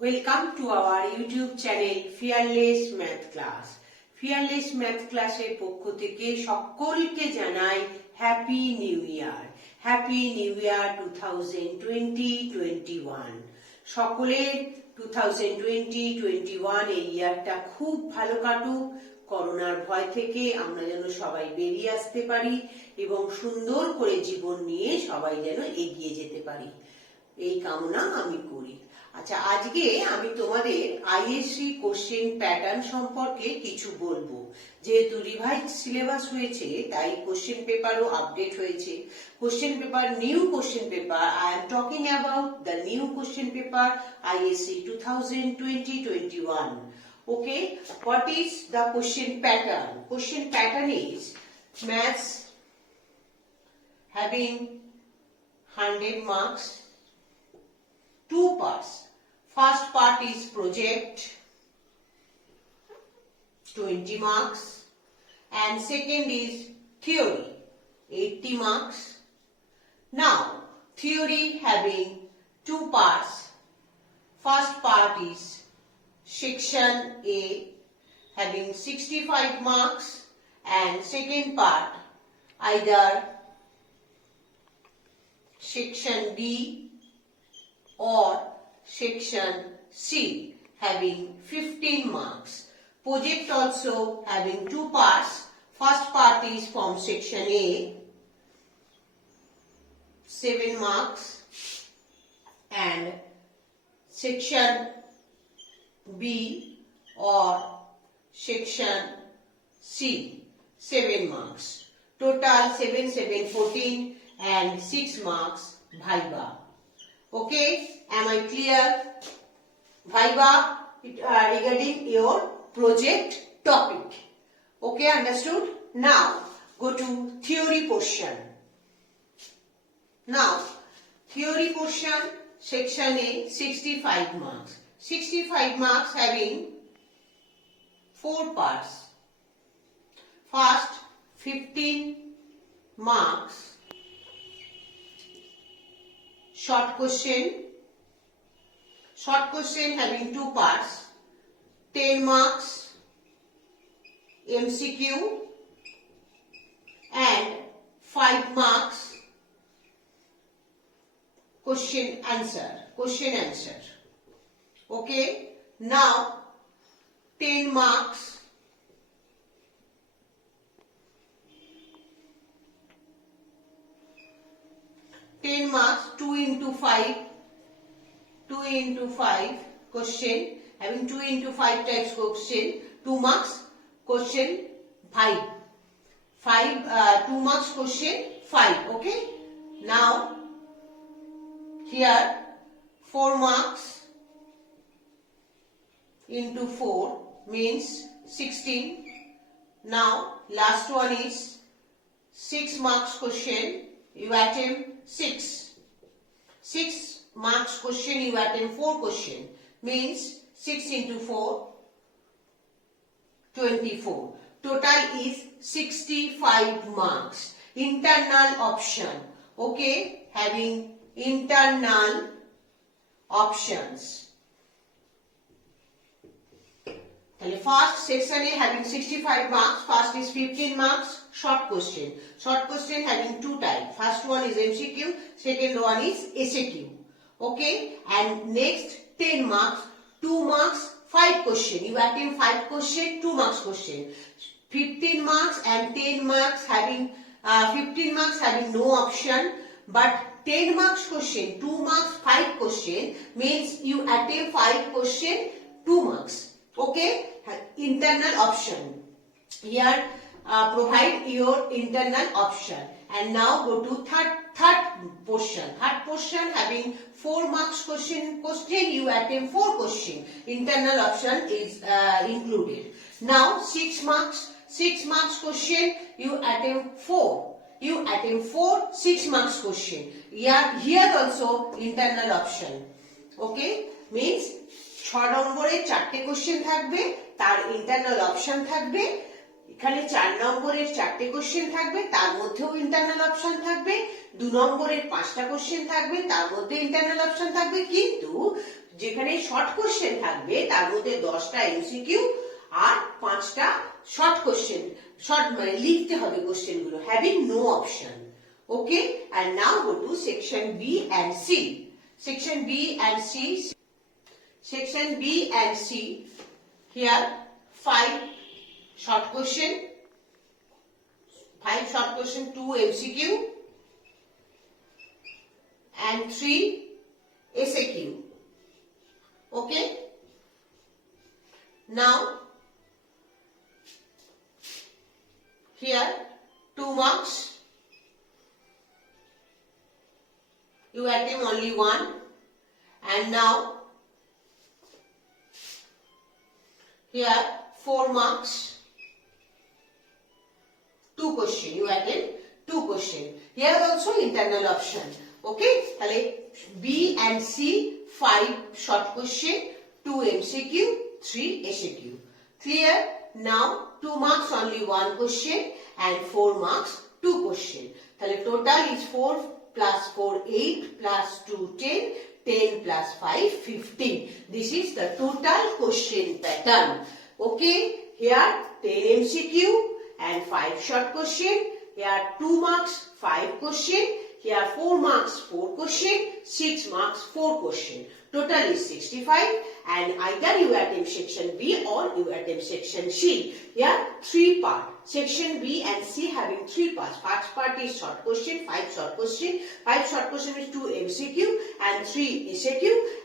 Welcome to our YouTube channel Fearless Math Class. Fearless Math Class এর পক্ষ থেকে সকলকে জানাই happy new year. Happy new year 2020-21। সকলের 2020-21 এই ইয়ারটা খুব ভালো কাটুক। করোনার ভয় থেকে আমরা যেন সবাই বেরিয়ে আসতে পারি এবং সুন্দর করে জীবন নিয়ে সবাই যেন এগিয়ে যেতে পারি, এই কামনা আমি করি। আচ্ছা, আজকে আমি তোমাদের আইএসসি কোশ্চেন প্যাটার্ন সম্পর্কে কিছু বলবো। যেহেতু রিভাইজ সিলেবাস হয়েছে তাই কোশ্চেন পেপারও আপডেট হয়েছে। Question paper, new question paper, I am talking about the new question paper ISC 2020-21. Okay, what is the question pattern? Question pattern is maths having 100 marks, 2 parts. First part is project, 20 marks, and second is theory, 80 marks. Now, theory having 2 parts. First part is section A having 65 marks, and second part either section B or section C having 15 marks. Project also having 2 parts. First part is from section A, 7 marks, and section B or section C, 7 marks. Total 7, 7, 14 and 6 marks Viva. Okay, am I clear? Viva regarding your project topic. Okay, understood? Now go to theory portion. Now theory portion, section A, 65 marks. 65 marks having 4 parts. First 15 marks short question having 2 parts, 10 marks MCQ and 5 marks question answer. Okay, now 10 marks two into 5 question having 2 into 5 types question, 2 marks question 5 2 marks question 5. Okay, now here 4 marks into 4 means 16. Now last one is 6 marks question, you attempt 6 marks question, you attempt 4 question means 6 into 4 24. Total is 65 marks. Internal option. Okay, having internal options. First section A having 65 marks. First is 15 marks short question having 2 types. First one is MCQ, second one is SAQ. Okay, and next 10 marks, 2 marks 5 question, you attempt 5 question, 2 marks question. 15 marks and 10 marks having 15 marks having no option, but 10 marks question, 2 marks 5 question means you attempt 5 question, 2 marks. Okay, internal option. Here provide your internal option. And now go to third portion. Third portion having 4 marks question, you attempt 4 question. Internal option is included. Now 6 marks question, you attempt 4. 6 marks question. Here also internal option. Okay, means 6 নম্বরের 4টে question থাকবে, তার internal option থাকবে। এখানে 4 নম্বরের 4টে question থাকবে, তার মধ্যেও internal option থাকবে। 2 নম্বরের 5টা কোশ্চেন থাকবে, তার মধ্যে ইন্টারনাল অপশন থাকবে। কিন্তু যেখানে শর্ট কোশ্চেন থাকবে তার মধ্যে 10টা এমসিকিউ আর 5টা শর্ট কোশ্চেন, শর্ট মানে লিখতে হবে কোশ্চেন গুলো, having no option. Okay, and now go to section B and C. Section B and C. Section B and C. Here 5 short question, 2 MCQ and 3 SAQ. Okay. Now here 2 marks. You attempt only 1, and now here 4 marks, 2 question. You attempt 2 question. Here also internal option. Okay, তাহলে B and C 5 short question, 2 MCQ, 3 SAQ. Clear? Now 2 marks only 1 question and 4 marks 2 question. তাহলে total is 4 plus 4 8 plus 2 10, 10 plus 5 15. This is the total question pattern. Okay, here 10 MCQ and 5 short question. Here 2 marks 5 question. Here 4 marks 4 question, 6 marks 4 question. Total is 65, and either you attempt section B or you attempt section C. Here 3 part. Section B and C having 3 parts. First part is short question, 5 short question. 5 short question is 2 MCQ and 3 SAQ,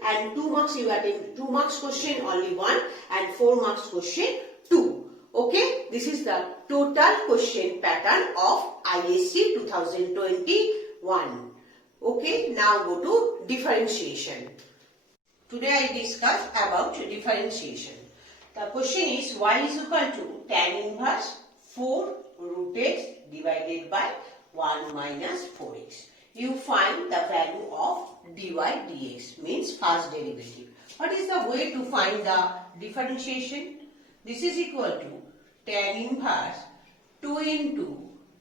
and 2 marks you attempt 2 marks question only 1 and 4 marks question 2. Okay, this is the total question pattern of ISC 2021. Okay, now go to differentiation. Today I discuss about differentiation. The question is y is equal to tan inverse 4 root x divided by 1 minus 4x. You find the value of dy dx, means first derivative. What is the way to find the differentiation? This is equal to tan inverse 2 into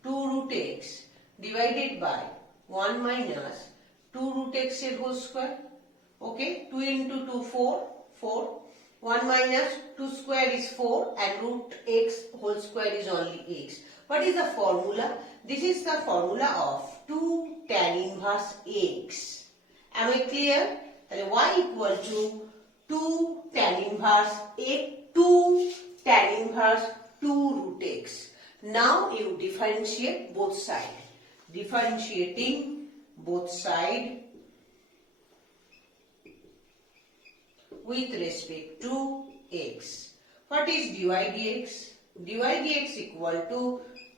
2 root x divided by 1 minus 2 root x whole square. Okay, 2 into 2 4, 1 minus 2 square is 4, and root x whole square is only x. What is the formula? This is the formula of 2 tan inverse x. Am I clear? Y equal to 2 tan inverse x, 2 tan inverse 2 root x. Now you differentiate both sides. Differentiating both sides with respect to x. What is dy dx? Dy dx equal to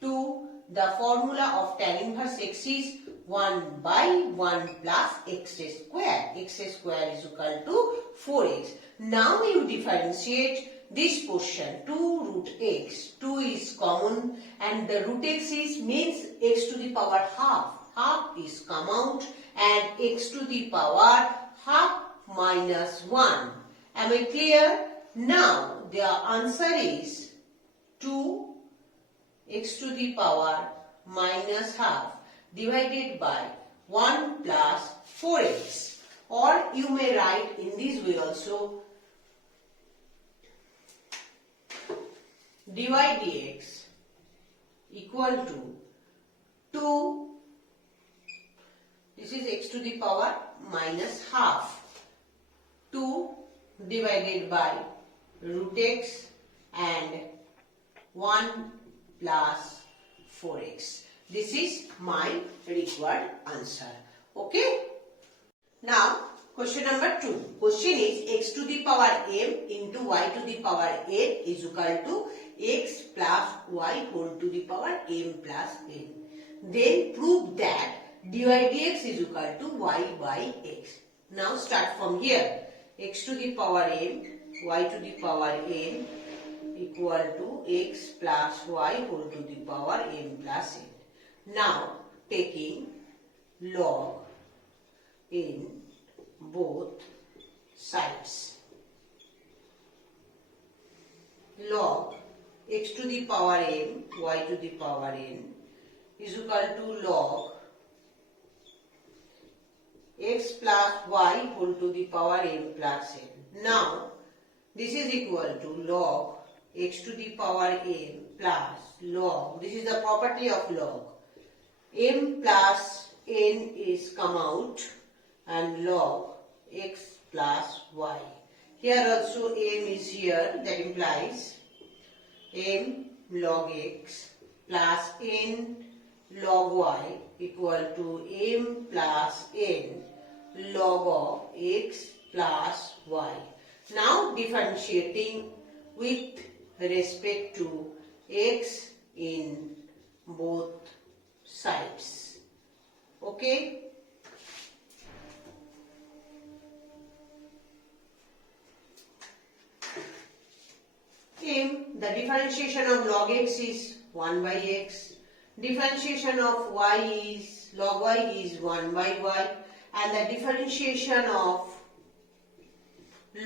2. The formula of tan inverse x is 1 by 1 plus x square. X square is equal to 4x. Now you differentiate this portion 2 root x. 2 is common, and the root x is means x to the power half. Half is come out, and x to the power half minus 1. Am I clear? Now the answer is 2 x to the power minus half divided by 1 plus 4x. Or you may write in this way also, dy dx equal to 2, this is x to the power minus half, 2 divided by root x and 1 plus 4x. This is my required answer. Okay. Now question number 2. Question is x to the power m into y to the power n is equal to x plus y whole to the power m plus n. Then prove that dy dx is equal to y by x. Now start from here. X to the power m, y to the power n equal to x plus y whole to the power m plus n. Now taking log in both sides. Log x to the power m, y to the power n is equal to log x plus y whole to the power m plus n. Now, this is equal to log x to the power m plus log, this is the property of log, m plus n is come out and log x plus y. Here also m is here, that implies m log x plus n log y equal to m plus n log of x plus y. Now differentiating with respect to x in both sides. Okay? The differentiation of log x is 1 by x. Differentiation of y is, log y is 1 by y. And the differentiation of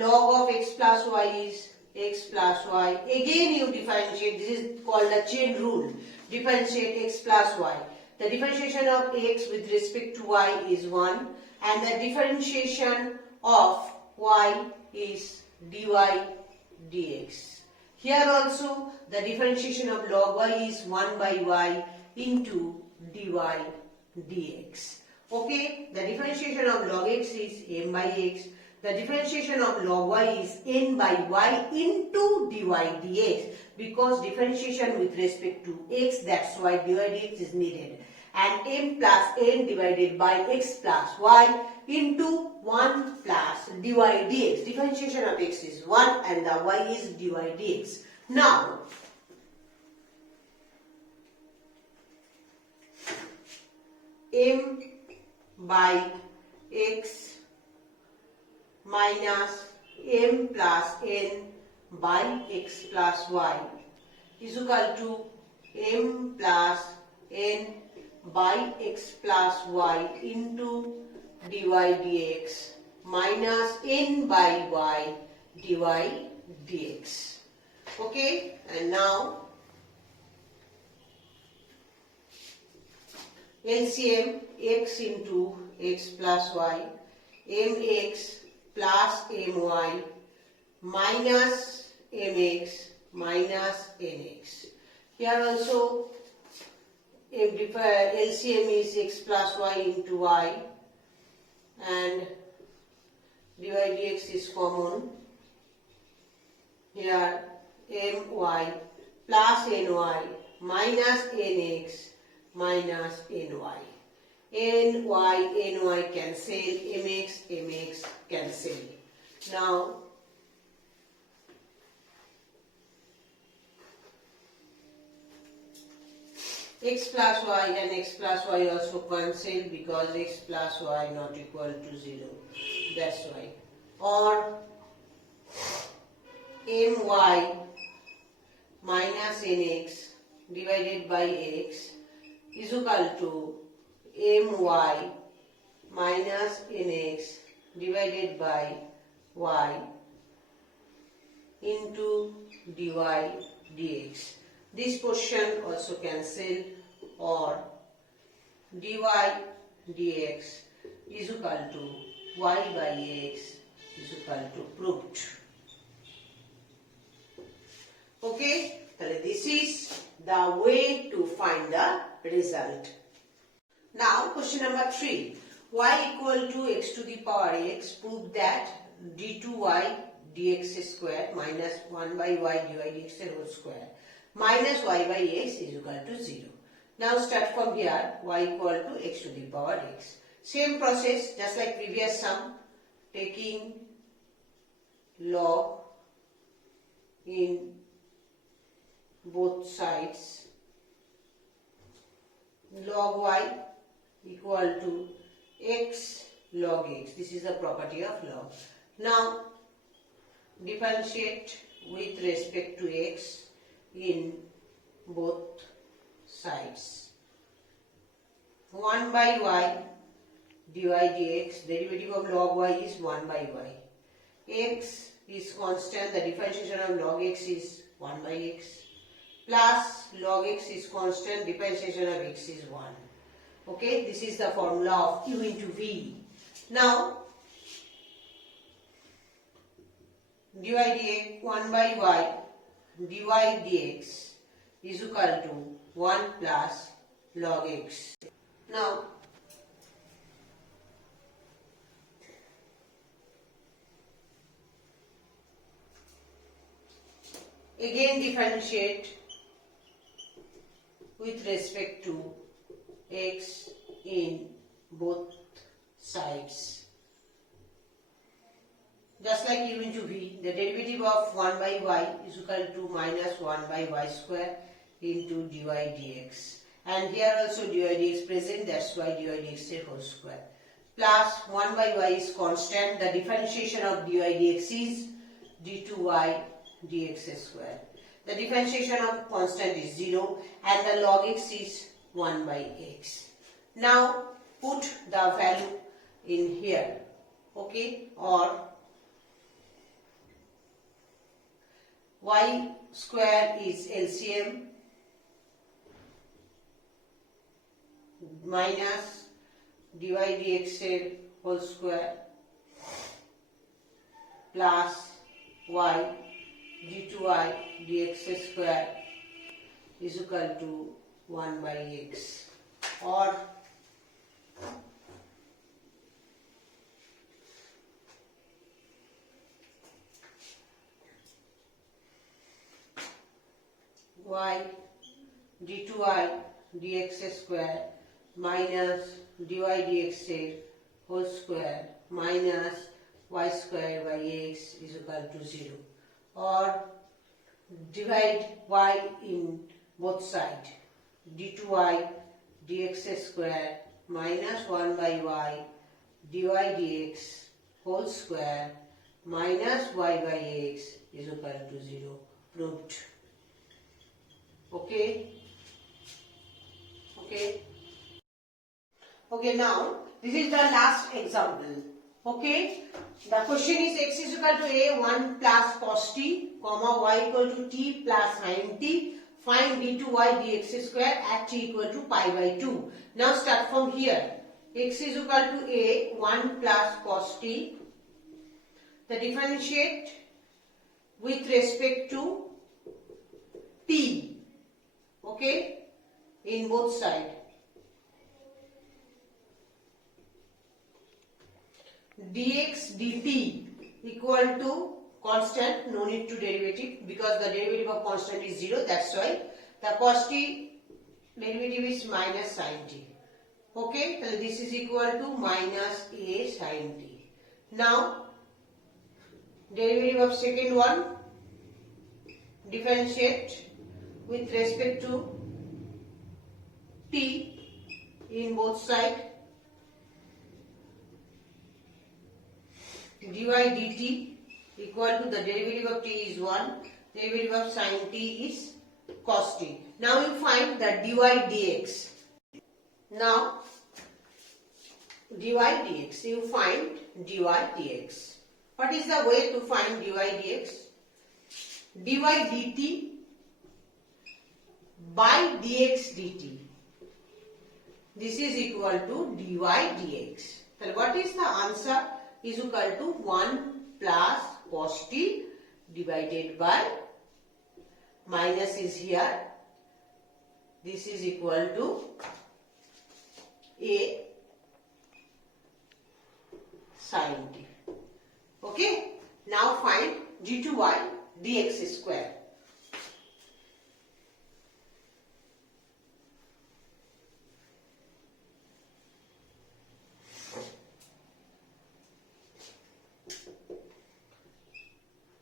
log of x plus y is x plus y. Again you differentiate, this is called the chain rule. Differentiate x plus y. The differentiation of x with respect to y is 1 and the differentiation of y is dy dx. Here also the differentiation of log y is 1 by y into dy dx. Okay, the differentiation of log x is m by x. The differentiation of log y is n by y into dy dx, because differentiation with respect to x, that's why dy dx is needed. And m plus n divided by x plus y into 1 plus dy dx. Differentiation of x is 1 and the y is dy dx. Now, m by x minus m plus n by x plus y is equal to m plus n by x plus y into dy dx minus n by y dy dx. Okay, and now LCM x into x plus y, mx plus my minus mx minus nx. Here also LCM is x plus y into y and dy dx is common. Here my plus ny minus nx minus ny. Ny cancel, mx cancel. Now x plus y and x plus y also cancel because x plus y not equal to 0. That's why. Or my minus nx divided by x is equal to my minus nx divided by y into dy dx. This portion also cancel, or dy dx is equal to y by x is equal to proved. Okay, this is the way to find the result. Now question number 3. Y equal to x to the power x, prove that d2y dx square minus 1 by y dy dx whole square minus y by x is equal to 0. Now start from here, y equal to x to the power x. Same process just like previous sum, taking log in both sides. Log y equal to x log x. This is the property of log. Now differentiate with respect to x in both sides. 1 by y dy dx, derivative of log y is 1 by y. X is constant, the differentiation of log x is 1 by x. Plus log x is constant, differentiation of x is 1. Okay, this is the formula of u into v. Now dy dx 1 by y dy dx is equal to 1 plus log x. Now again differentiate with respect to x in both sides. Just like u into v, the derivative of 1 by y is equal to minus 1 by y square into dy dx. And here also dy dx present, that's why dy dx is whole square. Plus 1 by y is constant, the differentiation of dy dx is d2y dx square. The differentiation of constant is 0 and the log x is 1 by x. Now put the value in here, okay, or y square is LCM minus dy dx whole square plus y d2y dx square is equal to 1 by x, or y d2y dx square minus dy dx whole square minus y square by x is equal to 0, or divide y in both sides, d2y dx square minus 1 by y dy dx whole square minus y by x is equal to 0. Proved. Okay. Okay, now this is the last example. Okay, the question is x is equal to a 1 plus cos t, comma y equal to t plus sin t. Find d2y dx square at t equal to pi by 2. Now start from here. X is equal to a 1 plus cos t. The differentiate with respect to t. Okay, in both sides. Dx dt equal to constant, no need to derivative because the derivative of constant is 0, that's why the cos t derivative is minus sin t. Okay, so this is equal to minus a sin t. Now derivative of second one, differentiate with respect to t in both sides. Dy dt equal to the derivative of t is 1, derivative of sin t is cos t. Now you find the dy dx. Now dy dx, you find dy dx. What is the way to find dy dx? Dy dt by dx dt. This is equal to dy dx. So what is the answer? Is equal to 1 plus cos t divided by minus is here. This is equal to a sin t. Okay. Now find d2y dx square.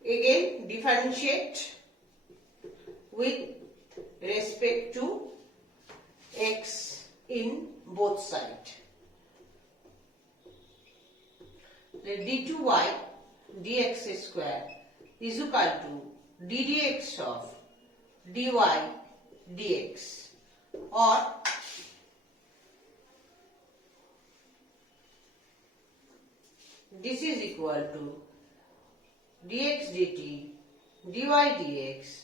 Again differentiate with respect to x in both sides. The d2y dx square is equal to ddx of dy dx, or this is equal to dx dt dy dx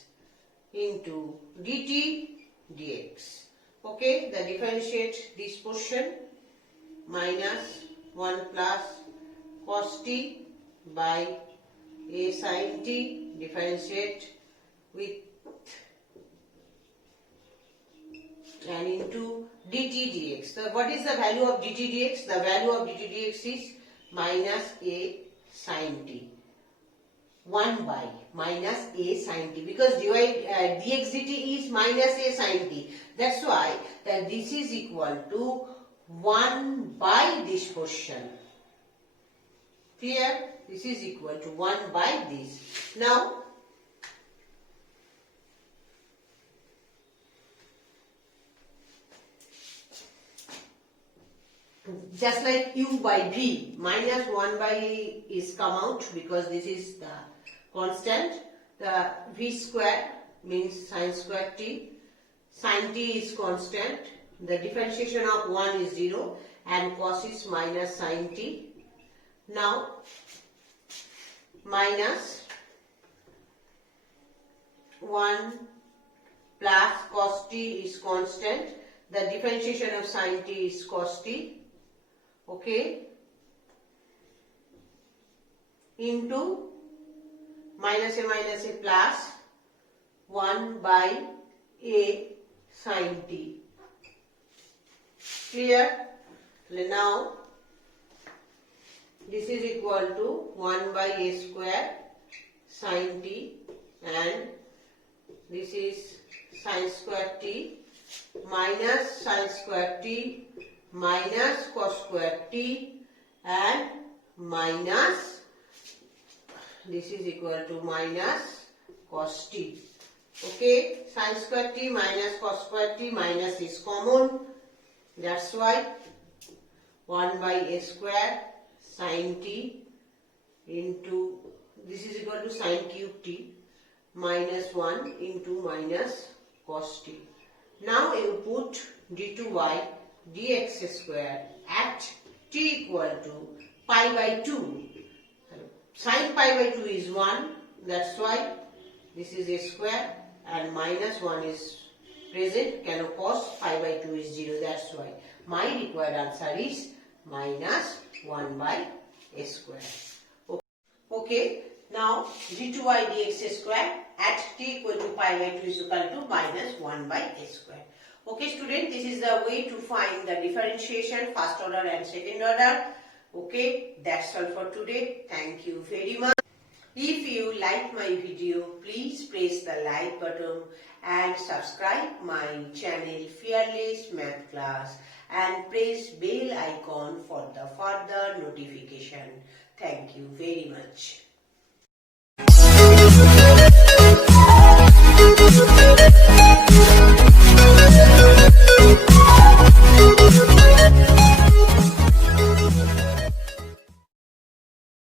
into dt dx. Okay, the differentiate this portion minus 1 plus cos t by a sin t, differentiate with and into dt dx. So what is the value of dt dx? The value of dt dx is minus a sin t. 1 by minus a sin t, because dx dt is minus a sin t. That's why that this is equal to 1 by this portion. Clear? This is equal to 1 by this. Now just like u by v, minus 1 by is come out because this is the constant. The v square means sin square t. Sin t is constant. The differentiation of 1 is 0 and cos is minus sin t. Now minus 1 plus cos t is constant. The differentiation of sin t is cos t. Okay, into minus a plus 1 by a sin t. Clear? Now this is equal to 1 by a square sin t, and this is sin square t minus sin square t minus cos square t, and minus this is equal to minus cos t. Okay, sin square t minus cos square t minus is common. That's why 1 by a square sin t into this is equal to sin cube t minus 1 into minus cos t. Now you put d2y dx square at t equal to pi by 2. Sin pi by 2 is 1. That's why this is a square and minus 1 is present. Cos pi by 2 is 0. That's why my required answer is minus 1 by a square. Okay. Now d2y dx square at t equal to pi by 2 is equal to minus 1 by a square. Okay student, this is the way to find the differentiation first order and second order. Okay, that's all for today. Thank you very much. If you like my video, please press the like button and subscribe my channel Fearless Math Class and press bell icon for the further notification. Thank you very much.